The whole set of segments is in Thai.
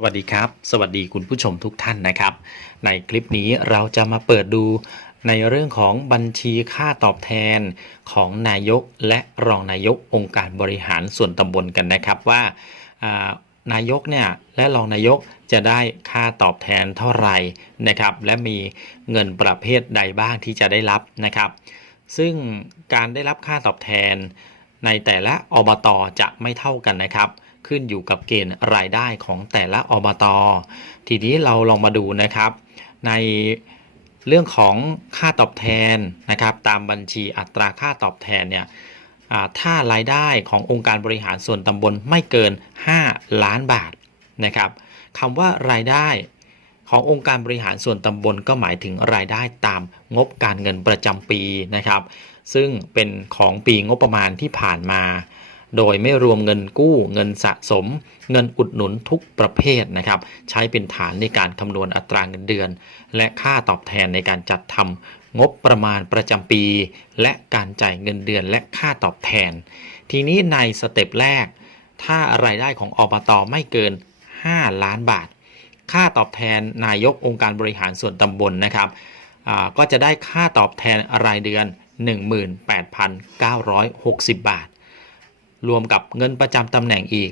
สวัสดีครับ สวัสดีคุณผู้ชมทุกท่านนะครับ ในคลิปนี้เราจะมาเปิดดูในเรื่องของบัญชีค่าตอบแทนของนายกและรองนายกองค์การบริหารส่วนตำบลกันนะครับว่าอ่านายกเนี่ยและรองนายกจะได้ค่าตอบแทนเท่าไหร่นะครับ และมีเงินประเภทใดบ้างที่จะได้รับนะครับ ซึ่งการได้รับค่าตอบแทนในแต่ละอบตจะไม่เท่ากันนะครับ ขึ้นอยู่กับเกณฑ์รายได้ของแต่ละอบตทีนี้เราลองมาดูนะครับ ในเรื่องของค่าตอบแทนนะครับ ตามบัญชีอัตราค่าตอบแทนเนี่ยถ้ารายได้ขององค์การบริหารส่วนตำบลไม่เกิน 5 ล้านบาทนะครับคำว่ารายได้ขององค์การบริหารส่วนตำบลก็หมายถึงรายได้ตามงบการเงินประจำปีนะครับ ซึ่งเป็นของปีงบประมาณที่ผ่านมา โดยไม่รวมเงินกู้เงินสะสม เงินอุดหนุนทุกประเภทนะครับใช้เป็นฐานในการคำนวณอัตราเงินเดือน และค่าตอบแทนในการจัดทำงบประมาณประจำปี และการจ่ายเงินเดือนและค่าตอบแทน ทีนี้ในสเต็ปแรก ถ้ารายได้ของอบตไม่เกิน 5 ล้านบาท ค่าตอบแทนนายกองค์การบริหารส่วนตำบลนะครับก็จะได้ค่าตอบแทนรายเดือน 18,960 บาท รวมกับเงินประจำตำแหน่งอีก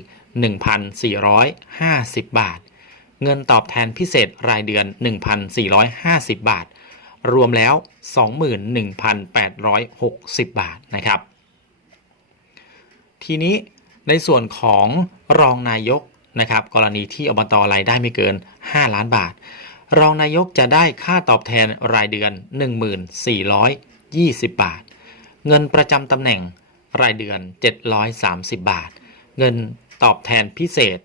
1,450 บาท เงินตอบแทนพิเศษรายเดือน 1,450 บาท รวมแล้ว 21,860 บาทนะครับ ทีนี้ในส่วนของรองนายกนะครับ กรณีที่อบตรายได้ไม่เกิน 5 ล้านบาท รองนายกจะได้ค่าตอบแทนรายเดือน 1420 บาท เงินประจำตำแหน่ง รายเดือน 730 บาท เงินตอบแทนพิเศษ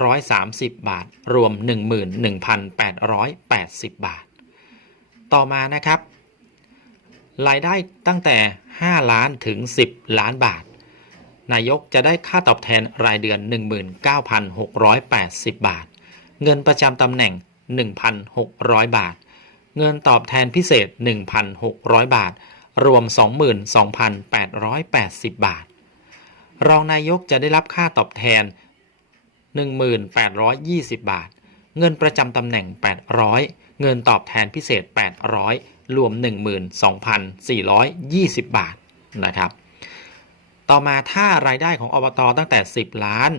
730 บาท รวม 11,880 บาท ต่อมานะครับ รายได้ตั้งแต่ 5 ล้านถึง 10 ล้านบาท นายกจะได้ค่าตอบแทนรายเดือน 19,680 บาท เงินประจำตำแหน่ง 1,600 บาท เงินตอบแทนพิเศษ 1,600 บาท รวม 22,880 บาท รองนายกจะได้รับค่าตอบแทน 1,820 บาท เงินประจำตำแหน่ง 800 เงินตอบแทนพิเศษ 800 รวม 12,420 บาทนะครับ ต่อมาถ้ารายได้ของอบตตั้งแต่ 10 ล้าน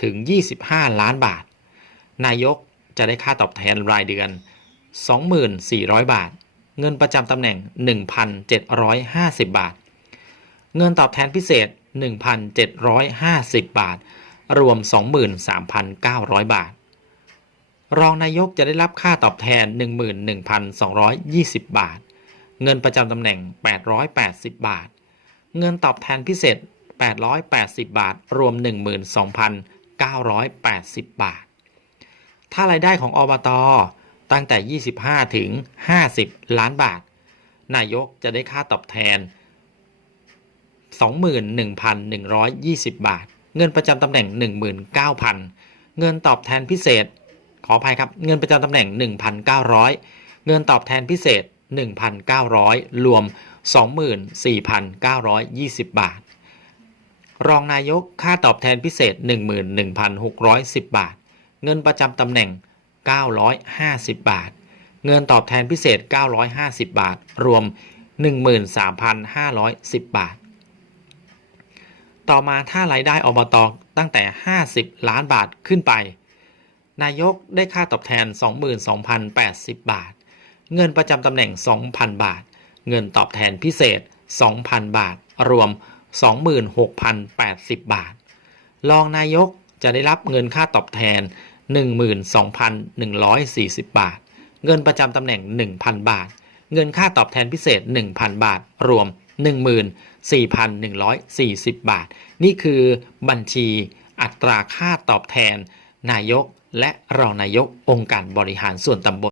ถึง 25 ล้านบาท นายกจะได้ค่าตอบแทนรายเดือน 2,400 บาท เงินประจำตำแหน่ง 1,750 บาท เงินตอบแทนพิเศษ 1,750 บาท รวม 23,900 บาท รองนายกจะได้รับค่าตอบแทน 11,220 บาท เงินประจำตำแหน่ง 880 บาท เงินตอบแทนพิเศษ 880 บาท รวม 12,980 บาท ถ้ารายได้ของอบต ตั้งแต่ 25 ถึง 50 ล้านบาท นายกจะได้ค่าตอบแทน 21,120 บาท เงินประจำตำแหน่ง 19,000 เงินตอบแทนพิเศษ ขออภัยครับ เงินประจำตำแหน่ง 1,900 เงินตอบแทนพิเศษ 1,900 รวม 24,920 บาท รองนายกค่าตอบแทนพิเศษ 11,610 บาท เงินประจำตำแหน่ง 950 บาท เงินตอบแทนพิเศษ 950 บาท รวม 13,510 บาท ต่อมาถ้ารายได้อบตตั้งแต่ 50 ล้านบาทขึ้นไป นายกได้ค่าตอบแทน 22,080 บาท เงินประจำตำแหน่ง 2,000 บาท เงินตอบแทนพิเศษ 2,000 บาท รวม 26,080 บาท รองนายกจะได้รับเงินค่าตอบแทน 12,140 บาท เงินประจำตำแหน่ง 1,000 บาท เงินค่าตอบแทนพิเศษ 1,000 บาท รวม 14,140 บาท นี่คือบัญชีอัตราค่าตอบแทน นายกและรองนายกองค์การบริหารส่วนตำบล